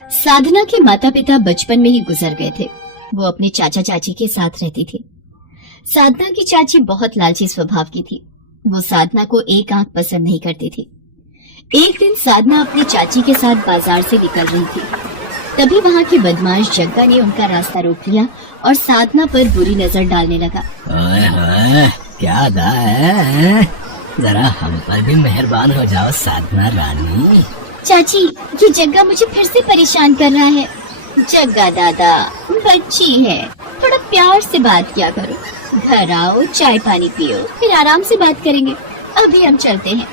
साधना के माता पिता बचपन में ही गुजर गए थे। वो अपने चाचा चाची के साथ रहती थी। साधना की चाची बहुत लालची स्वभाव की थी। वो साधना को एक आंख पसंद नहीं करती थी। एक दिन साधना अपनी चाची के साथ बाजार से निकल रही थी। तभी वहाँ की बदमाश जग्गा ने उनका रास्ता रोक लिया और साधना पर बुरी नजर डालने लगा। ओए, क्या अदा है? जरा हम पर भी मेहरबान हो जाओ साधना रानी। चाची, ये जग्गा मुझे फिर से परेशान कर रहा है। जग्गा दादा, बच्ची है, थोड़ा प्यार से बात किया करो। घर आओ, चाय पानी पियो, फिर आराम से बात करेंगे। अभी हम चलते हैं।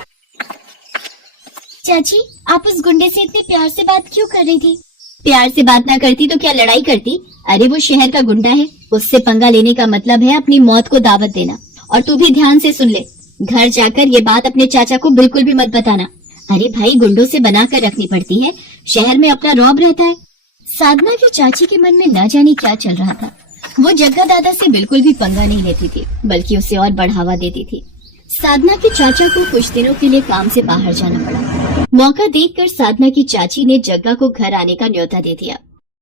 चाची, आप उस गुंडे से इतने प्यार से बात क्यों कर रही थी? प्यार से बात ना करती तो क्या लड़ाई करती? अरे वो शहर का गुंडा है, उससे पंगा लेने का मतलब है अपनी मौत को दावत देना। और तू भी ध्यान से सुन ले, घर जाकर ये बात अपने चाचा को बिल्कुल भी मत बताना। अरे भाई, गुंडों से बना कर रखनी पड़ती है, शहर में अपना रौब रहता है। साधना की चाची के मन में न जाने क्या चल रहा था। वो जग्गा दादा से बिल्कुल भी पंगा नहीं लेती थी, बल्कि उसे और बढ़ावा देती थी। साधना के चाचा को कुछ दिनों के लिए काम से बाहर जाना पड़ा। मौका देखकर साधना की चाची ने जग्गा को घर आने का न्योता दे दिया।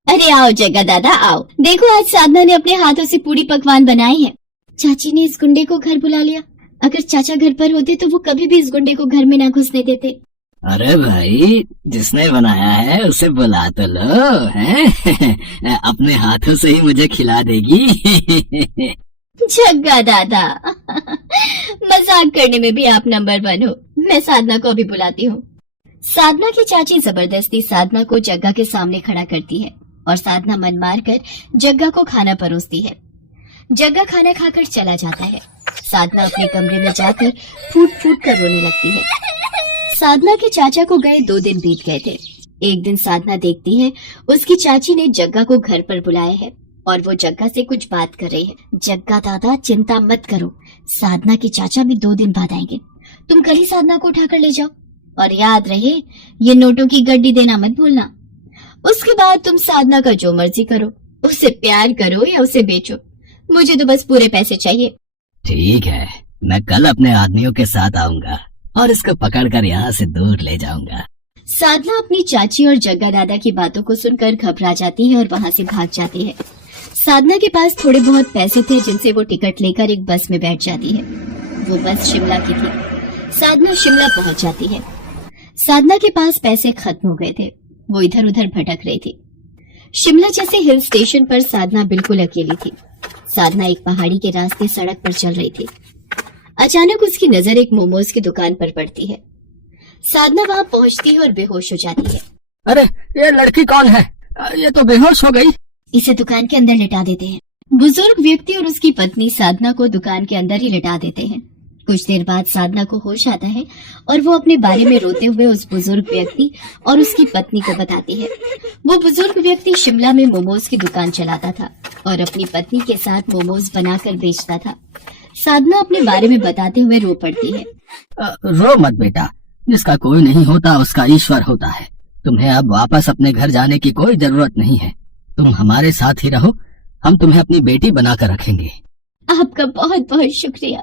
अरे आओ जग्गा दादा, आओ, देखो आज साधना ने अपने हाथों से पूरी पकवान बनाए हैं। चाची ने इस गुंडे को घर बुला लिया। अगर चाचा घर पर होते तो वो कभी भी इस गुंडे को घर में ना घुसने देते। अरे भाई, जिसने बनाया है उसे बुला तो लो, हैं? अपने हाथों से ही मुझे खिला देगी। जग्गा दादा, मजाक करने में भी आप नंबर 1 हो। मैं साधना को अभी बुलाती हूँ। साधना की चाची जबरदस्ती साधना को जग्गा के सामने खड़ा करती है और साधना मन मार कर जग्गा को खाना परोसती है। जग्गा खाना खाकर चला जाता है। साधना अपने कमरे में जाकर फूट फूट कर रोने लगती है। साधना के चाचा को गए 2 दिन बीत गए थे। एक दिन साधना देखती है उसकी चाची ने जग्गा को घर पर बुलाया है और वो जग्गा से कुछ बात कर रही है। जग्गा दादा, चिंता मत करो, साधना के चाचा भी 2 दिन बाद आएंगे। तुम कल ही साधना को उठाकर ले जाओ और याद रहे, ये नोटों की गड्डी देना मत भूलना। उसके बाद तुम साधना का जो मर्जी करो, उससे प्यार करो या उसे बेचो, मुझे तो बस पूरे पैसे चाहिए। ठीक है, मैं कल अपने आदमियों के साथ आऊंगा और इसको पकड़कर यहाँ से दूर ले जाऊंगा। साधना अपनी चाची और जग्गा दादा की बातों को सुनकर घबरा जाती है और वहाँ से भाग जाती है। साधना के पास थोड़े बहुत पैसे थे जिनसे वो टिकट लेकर एक बस में बैठ जाती है। वो बस शिमला की थी। साधना शिमला पहुँच जाती है। साधना के पास पैसे खत्म हो गए थे। वो इधर उधर भटक रही थी। शिमला जैसे हिल स्टेशन पर साधना बिल्कुल अकेली थी। साधना एक पहाड़ी के रास्ते सड़क पर चल रही थी। अचानक उसकी नजर एक मोमोज की दुकान पर पड़ती है। साधना वहाँ पहुँचती है और बेहोश हो जाती है। अरे, ये लड़की कौन है? ये तो बेहोश हो गई। इसे दुकान के अंदर लिटा देते हैं। बुजुर्ग व्यक्ति और उसकी पत्नी साधना को दुकान के अंदर ही लिटा देते हैं। कुछ देर बाद साधना को होश आता है और वो अपने बारे में रोते हुए उस बुजुर्ग व्यक्ति और उसकी पत्नी को बताती है। वो बुजुर्ग व्यक्ति शिमला में मोमोज की दुकान चलाता था और अपनी पत्नी के साथ मोमोज बनाकर बेचता था। साधना अपने बारे में बताते हुए रो पड़ती है। रो मत बेटा, जिसका कोई नहीं होता उसका ईश्वर होता है। तुम्हें अब वापस अपने घर जाने की कोई जरूरत नहीं है। तुम हमारे साथ ही रहो, हम तुम्हें अपनी बेटी बनाकर रखेंगे। आपका बहुत बहुत शुक्रिया।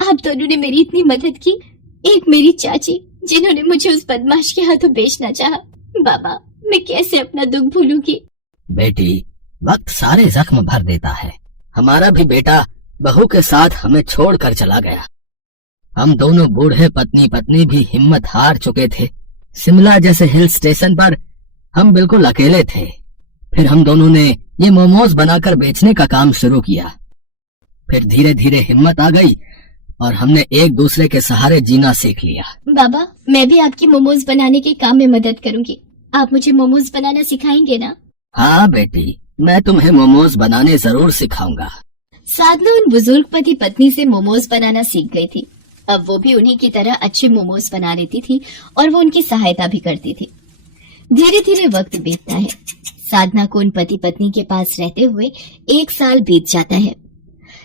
आप दोनों ने मेरी इतनी मदद की। एक मेरी चाची जिन्होंने मुझे उस बदमाश के हाथों बेचना चाहा। बाबा, मैं कैसे अपना दुख भूलूंगी। बेटी, वक्त सारे जख्म भर देता है। हमारा भी बेटा बहू के साथ हमें छोड़कर चला गया। हम दोनों बूढ़े पत्नी पत्नी भी हिम्मत हार चुके थे। शिमला जैसे हिल स्टेशन पर हम बिल्कुल अकेले थे। फिर हम दोनों ने ये मोमोज बनाकर बेचने का काम शुरू किया। फिर धीरे धीरे हिम्मत आ गई और हमने एक दूसरे के सहारे जीना सीख लिया। बाबा, मैं भी आपकी मोमोज बनाने के काम में मदद करूंगी। आप मुझे मोमोज बनाना सिखाएंगे ना? हाँ बेटी, मैं तुम्हें मोमोज बनाने जरूर सिखाऊंगा। साधना उन बुजुर्ग पति पत्नी से मोमोज बनाना सीख गई थी। अब वो भी उन्हीं की तरह अच्छे मोमोज बना लेती थी और वो उनकी सहायता भी करती थी। धीरे धीरे वक्त बीतता है। साधना को उन पति पत्नी के पास रहते हुए 1 साल बीत जाता है।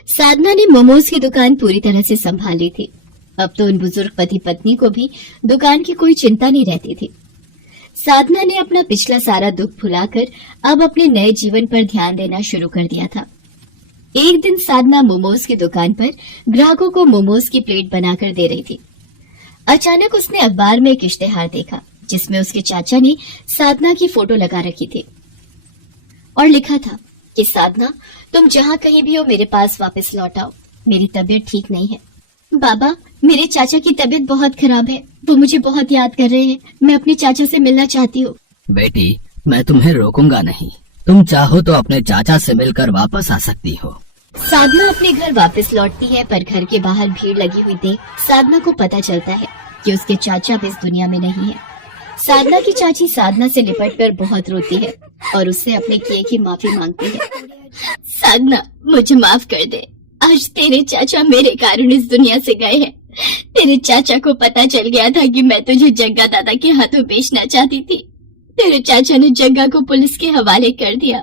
साधना ने मोमोज की दुकान पूरी तरह से संभाल ली थी। अब तो उन बुजुर्ग पति पत्नी को भी दुकान की कोई चिंता नहीं रहती थी। साधना ने अपना पिछला सारा दुख भुलाकर अब अपने नए जीवन पर ध्यान देना शुरू कर दिया था। एक दिन साधना मोमोज की दुकान पर ग्राहकों को मोमोज की प्लेट बनाकर दे रही थी। अचानक उसने अखबार में एक इश्तेहार देखा जिसमें उसके चाचा ने साधना की फोटो लगा रखी थी और लिखा था कि साधना, तुम जहाँ कहीं भी हो मेरे पास वापस लौट आओ, मेरी तबीयत ठीक नहीं है। बाबा, मेरे चाचा की तबीयत बहुत खराब है, वो मुझे बहुत याद कर रहे हैं, मैं अपने चाचा से मिलना चाहती हूँ। बेटी, मैं तुम्हें रोकूंगा नहीं, तुम चाहो तो अपने चाचा से मिलकर वापस आ सकती हो। साधना अपने घर वापस लौटती है, पर घर के बाहर भीड़ लगी हुई देख साधना को पता चलता है कि उसके चाचा अब इस दुनिया में नहीं है। साधना की चाची साधना से लिपटकर बहुत रोती है और उससे अपने किए की माफी मांगती है। साधना, मुझे माफ कर दे, आज तेरे चाचा मेरे कारण इस दुनिया से गए हैं। तेरे चाचा को पता चल गया था कि मैं तुझे जग्गा दादा के हाथों बेचना चाहती थी। तेरे चाचा ने जग्गा को पुलिस के हवाले कर दिया,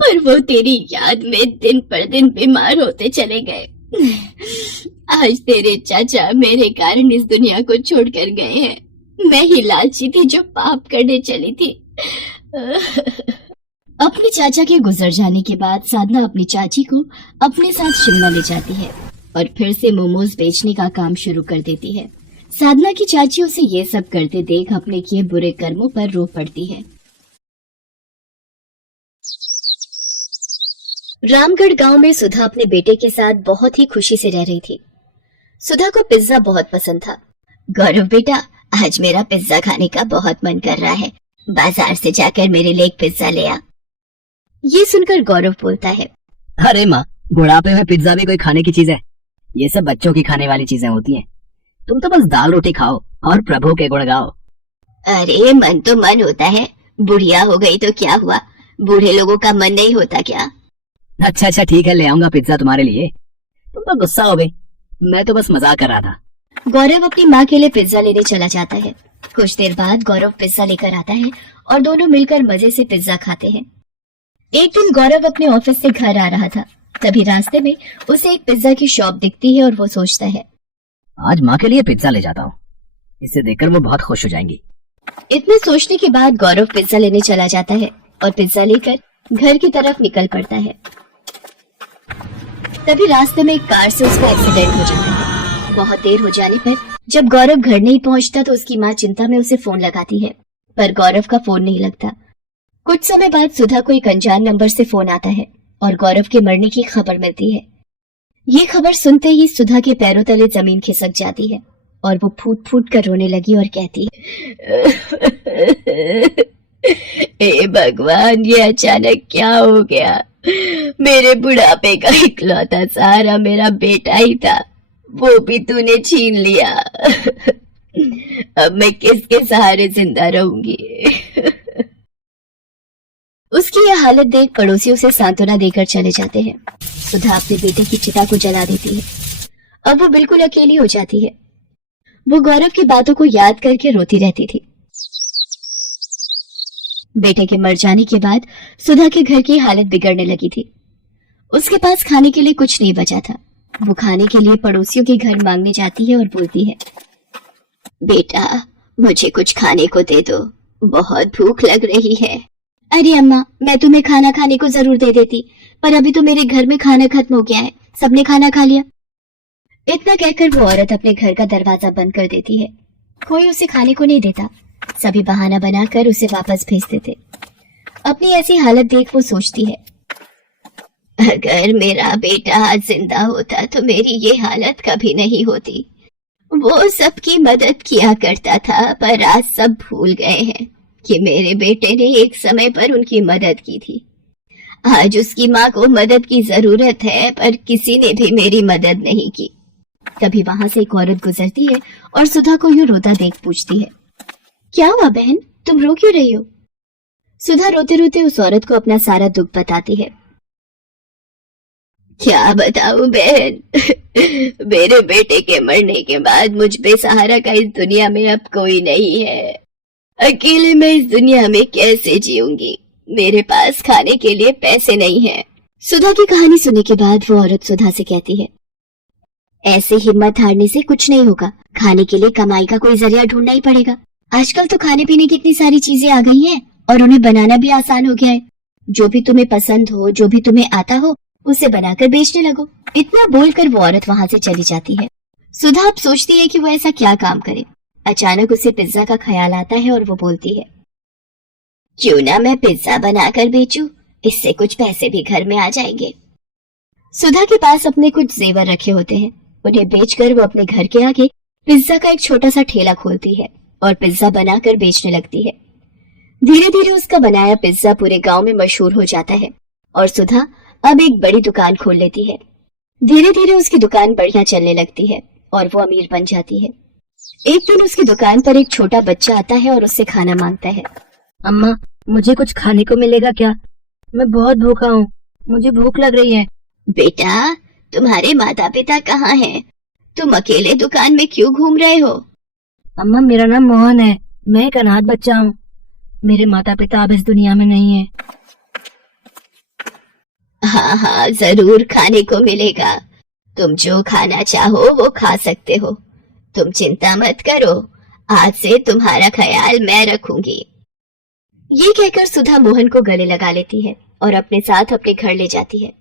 पर वो तेरी याद में दिन पर दिन बीमार होते चले गए। आज तेरे चाचा मेरे कारण इस दुनिया को छोड़कर गए हैं। मैं ही लालची थी जो पाप करने चली थी। अपने चाचा के गुजर जाने के बाद साधना अपनी चाची को अपने साथ शिमला ले जाती है और फिर से मोमोज बेचने का काम शुरू कर देती है। साधना की चाची उसे ये सब करते देख अपने किए बुरे कर्मों पर रो पड़ती है। रामगढ़ गांव में सुधा अपने बेटे के साथ बहुत ही खुशी से रह रही थी। सुधा को पिज्जा बहुत पसंद था। गौरव बेटा, आज मेरा पिज्जा खाने का बहुत मन कर रहा है, बाजार से जाकर मेरे लिए एक पिज्जा ले आ। ये सुनकर गौरव बोलता है, अरे माँ, बुढ़ापे में पिज्जा भी कोई खाने की चीज है? ये सब बच्चों की खाने वाली चीजें होती हैं। तुम तो बस दाल रोटी खाओ और प्रभु के गुण गाओ। अरे मन तो मन होता है, बुढ़िया हो गई तो क्या हुआ, बूढ़े लोगों का मन नहीं होता क्या? अच्छा ठीक है, ले आऊंगा पिज्जा तुम्हारे लिए। तुम तो गुस्सा हो गई, मैं तो बस मजाक कर रहा था। गौरव अपनी माँ के लिए पिज्जा लेने चला जाता है। कुछ देर बाद गौरव पिज्जा लेकर आता है और दोनों मिलकर मजे से पिज्जा खाते हैं। एक दिन गौरव अपने ऑफिस से घर आ रहा था, तभी रास्ते में उसे एक पिज्जा की शॉप दिखती है और वो सोचता है, आज माँ के लिए पिज्जा ले जाता हूँ, इसे देखकर वो बहुत खुश हो जाएंगी। इतने सोचने के बाद गौरव पिज्जा लेने चला जाता है और पिज्जा लेकर घर की तरफ निकल पड़ता है। तभी रास्ते में एक कार से उसका एक्सीडेंट हो जाता है। बहुत देर हो जाने पर जब गौरव घर नहीं पहुंचता तो उसकी माँ चिंता में उसे फोन लगाती है, पर गौरव का फोन नहीं लगता। कुछ समय बाद सुधा को एक अनजान नंबर से फोन आता है और गौरव के मरने की खबर मिलती है। ये खबर सुनते ही सुधा के पैरों तले जमीन खिसक जाती है और वो फूट फूट कर रोने लगी और कहती है, हे भगवान, ये अचानक क्या हो गया? मेरे बुढ़ापे का इकलौता सहारा मेरा बेटा ही था, वो भी तूने छीन लिया। अब मैं किसके सहारे जिंदा रहूंगी? उसकी यह हालत देख पड़ोसियों से सांत्वना देकर चले जाते हैं। सुधा अपने बेटे की चिता को जला देती है। अब वो बिल्कुल अकेली हो जाती है। वो गौरव की बातों को याद करके रोती रहती थी। बेटे के मर जाने के बाद सुधा के घर की हालत बिगड़ने लगी थी। उसके पास खाने के लिए कुछ नहीं बचा था। वो खाने के लिए पड़ोसियों के घर मांगने जाती है और बोलती है, बेटा मुझे कुछ खाने को दे दो, बहुत भूख लग रही है। अरे अम्मा, मैं तुम्हें खाना खाने को जरूर दे देती, पर अभी तो मेरे घर में खाना खत्म हो गया है, सबने खाना खा लिया। इतना कहकर वो औरत अपने घर का दरवाजा बंद कर देती है। कोई उसे खाने को नहीं देता, सभी बहाना बनाकर उसे वापस भेज देते। अपनी ऐसी हालत देख वो सोचती है, अगर मेरा बेटा आज जिंदा होता तो मेरी ये हालत कभी नहीं होती। वो सबकी मदद किया करता था, पर आज सब भूल गए हैं कि मेरे बेटे ने एक समय पर उनकी मदद की थी। आज उसकी माँ को मदद की जरूरत है, पर किसी ने भी मेरी मदद नहीं की। तभी वहां से एक औरत गुजरती है और सुधा को यूं रोता देख पूछती है, क्या हुआ बहन, तुम रो क्यों रही हो? सुधा रोते रोते उस औरत को अपना सारा दुख बताती है। क्या बताऊं बहन, मेरे बेटे के मरने के बाद मुझ बेसहारा का इस दुनिया में अब कोई नहीं है। अकेले मैं इस दुनिया में कैसे जीऊंगी? मेरे पास खाने के लिए पैसे नहीं हैं। सुधा की कहानी सुनने के बाद वो औरत सुधा से कहती है, ऐसे हिम्मत हारने से कुछ नहीं होगा, खाने के लिए कमाई का कोई जरिया ढूंढना ही पड़ेगा। आजकल तो खाने पीने की इतनी सारी चीजें आ गई हैं और उन्हें बनाना भी आसान हो गया है। जो भी तुम्हें पसंद हो, जो भी तुम्हें आता हो, उसे बनाकर बेचने लगो। इतना बोलकर वो औरत वहां से चली जाती है। सुधा अब सोचती है कि वो ऐसा क्या काम करे अचानक उसे पिज्जा का ख्याल आता है और वो बोलती है, क्यों ना मैं पिज्जा बनाकर बेचूं, इससे कुछ पैसे भी घर में आ जाएंगे। सुधा के पास अपने कुछ जेवर रखे होते हैं, उन्हें बेचकर वो अपने घर के आगे पिज्जा का एक छोटा सा ठेला खोलती है और पिज्जा बनाकर बेचने लगती है। धीरे धीरे उसका बनाया पिज्जा पूरे गांव में मशहूर हो जाता है और सुधा अब एक बड़ी दुकान खोल लेती है। धीरे धीरे उसकी दुकान बढ़िया चलने लगती है और वो अमीर बन जाती है। एक दिन उसकी दुकान पर एक छोटा बच्चा आता है और उससे खाना मांगता है। अम्मा, मुझे कुछ खाने को मिलेगा क्या? मैं बहुत भूखा हूँ, मुझे भूख लग रही है। बेटा, तुम्हारे माता पिता कहाँ हैं? तुम अकेले दुकान में क्यों घूम रहे हो? अम्मा, मेरा नाम मोहन है, मैं एक अनाथ बच्चा हूँ। मेरे माता पिता अब इस दुनिया में नहीं है। हाँ हाँ, जरूर खाने को मिलेगा। तुम जो खाना चाहो वो खा सकते हो। तुम चिंता मत करो, आज से तुम्हारा ख्याल मैं रखूंगी। ये कहकर सुधा मोहन को गले लगा लेती है और अपने साथ अपने घर ले जाती है।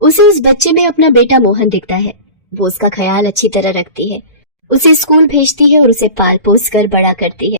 उसे उस बच्चे में अपना बेटा मोहन दिखता है। वो उसका ख्याल अच्छी तरह रखती है, उसे स्कूल भेजती है और उसे पाल पोस कर बड़ा करती है।